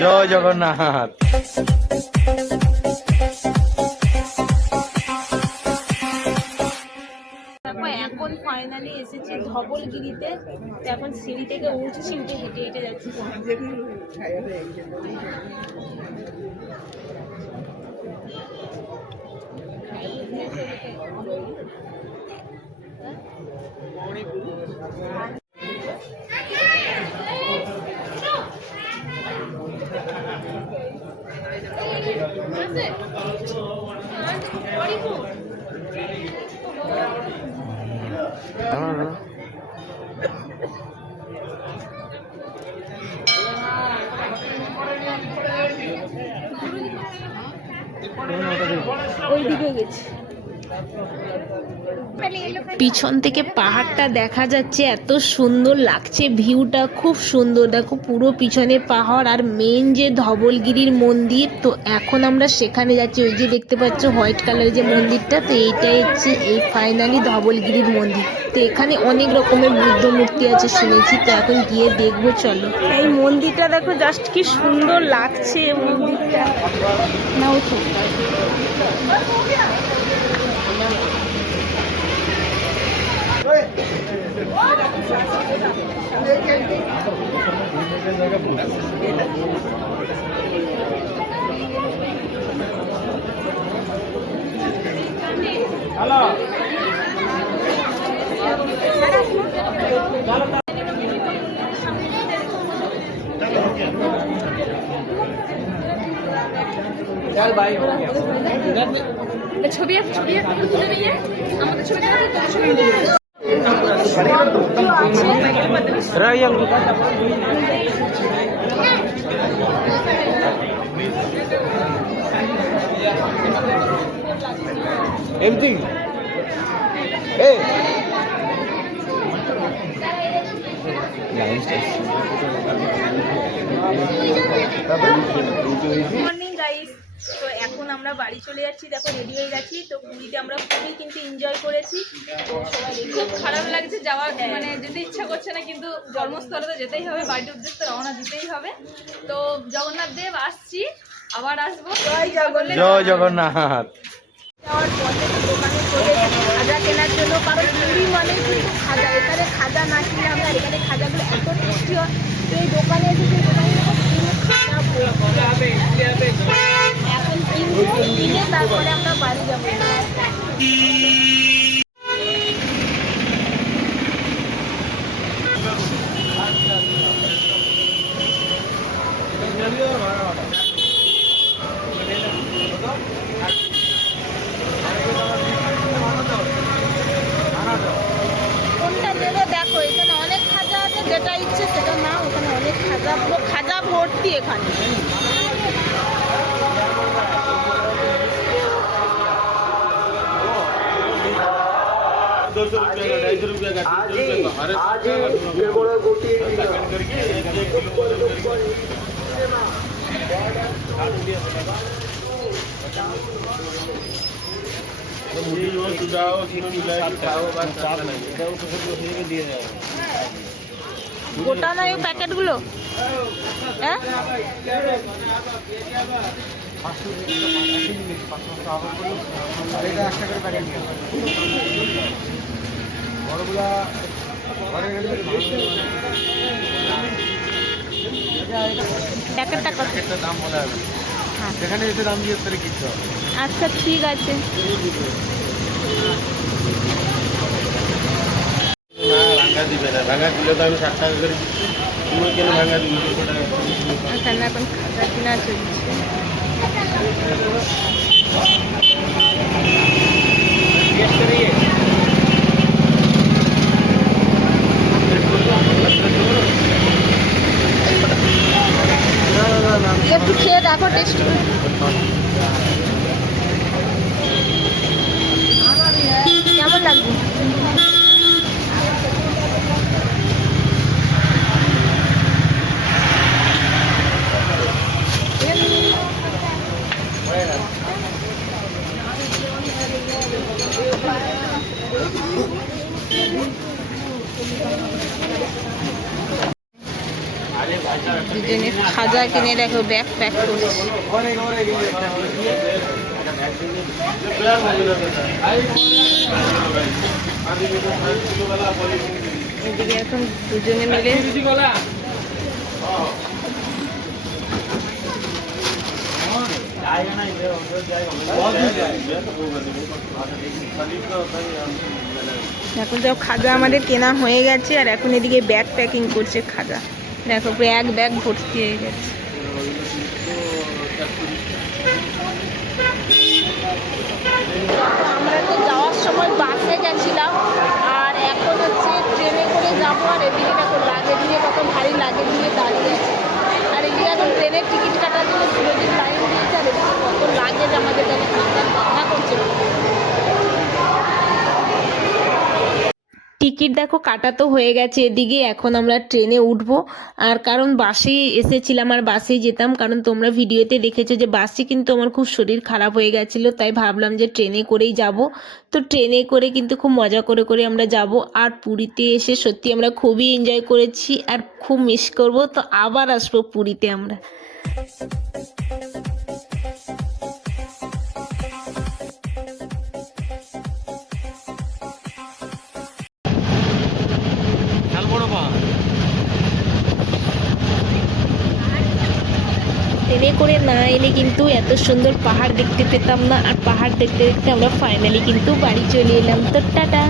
জয় জগন্নাথ। এখন ফাইনালি এসেছি ধবলগিরিতে। এখন সিঁড়ি থেকে উঠছি, উঠে হেঁটে হেঁটে যাচ্ছি। ওইদিকে গেছি। পিছন থেকে পাহাড়টা দেখা যাচ্ছে, এত সুন্দর লাগছে, ভিউটা খুব সুন্দর। দেখো পুরো পিছনে পাহাড় আর মেন যে ধবলগিরির মন্দির, তো এখন আমরা সেখানে যাচ্ছি। ওই যে দেখতে পাচ্ছ হোয়াইট কালারের যে মন্দিরটা, তো এইটাই হচ্ছে এই ফাইনালি ধবলগিরির মন্দির। তো এখানে অনেক রকমের বুদ্ধ মূর্তি আছে শুনেছি, তো এখন গিয়ে দেখবো চলো। এই মন্দিরটা দেখো জাস্ট কি সুন্দর লাগছে মন্দিরটা। নাও তো ছবি ছবি আমাদের ছবি এমতি মর্নিং গাইস, তো এখন আমরা বাড়ি চলে যাচ্ছি। দেখো রেডি হয়ে গেছি। তো পুরীতে আমরা খুবই কিন্তু এনজয় করেছি। তো সবাই খুব খারাপ লাগছে যাওয়ার, মানে যেতে ইচ্ছা করছে না, কিন্তু জন্মস্থলে তো যেতেই হবে, বাড়ির উদ্দেশ্যে রওনা দিতেই হবে। তো জগন্নাথ দেব আসছি, আবার আসবো। জয় জগন্নাথ। জয় জগন্নাথ। যাওয়ার পথে দোকানে চলে গেছি খাজা কেনার জন্য, কারণ পুরী মানে কিন্তু খাজা। এখানে খাজা না কিনে আমরা, এখানে খাজাগুলো এত টেস্টি হয়। তো এই দোকানে এসে এখন কিনবো, কিনে তারপরে আমরা বাড়ি যাবো। কোনটা নেবে দেখো, এখানে অনেক খাজা আছে, যেটা ইচ্ছে সেটা নাও। ওখানে অনেক খাজা, পুরো খাজা ভর্তি এখানে। গোটা নয় প্যাকেটগুলো, হ্যাঁ প্যাকেটটা কত? দাম বলা হবে, সেখানে এসে দাম জিজ্ঞেস করে কিনতে হবে। আচ্ছা ঠিক আছে। ভাঙা দিবে না, ভাঙা দিলে তো আমি 60 টাকা করে দিচ্ছি, তুমি কেন ভাঙা দিবি? 200 টাকা। এখানে এখন খাজা কিনা চলছে। একটু খেয়ে দেখো টেস্ট। কেমন লাগবে? দুজনে খাজা কিনে দেখো ব্যাগ প্যাক করছে। এদিকে এখন দুজনে মিলে এখন সব খাজা আমাদের কেনা হয়ে গেছে, আর এখন এদিকে ব্যাগ প্যাকিং করছে খাজা। দেখো ব্যাগ ভর্তি হয়ে গেছে। আমরা তো যাওয়ার সময় বাসে গেছিলাম, আর এখন হচ্ছে ট্রেনে করে যাবো। আর এদিকে দেখো লাগেজ নিয়ে কত ভারী লাগেজ নিয়ে দাঁড়িয়ে আছে। আর এদিকে এখন ট্রেনের টিকিট কাটার জন্য সুরজিৎ লাইন দিয়েছে, আর এদিকে কত লাগেজ আমাদের কাছে দেখা করছে। টিকিট দেখো কাটা তো হয়ে গেছে এদিকে, এখন আমরা ট্রেনে উঠবো। আর কারণ বাসেই এসেছিলাম আর বাসেই যেতাম, কারণ তোমরা ভিডিওতে দেখেছো যে বাসে কিন্তু আমার খুব শরীর খারাপ হয়ে গেছিলো, তাই ভাবলাম যে ট্রেনে করেই যাব। তো ট্রেনে করে কিন্তু খুব মজা করে আমরা যাব। আর পুরীতে এসে সত্যি আমরা খুবই এনজয় করেছি আর খুব মিস করব। তো আবার আসবো পুরীতে আমরা। ট্রেনে করে না এলে কিন্তু এত সুন্দর পাহাড় দেখতে পেতাম না। আর পাহাড় দেখতে দেখতে আমরা ফাইনালি কিন্তু বাড়ি চলে এলাম। তো টাটা।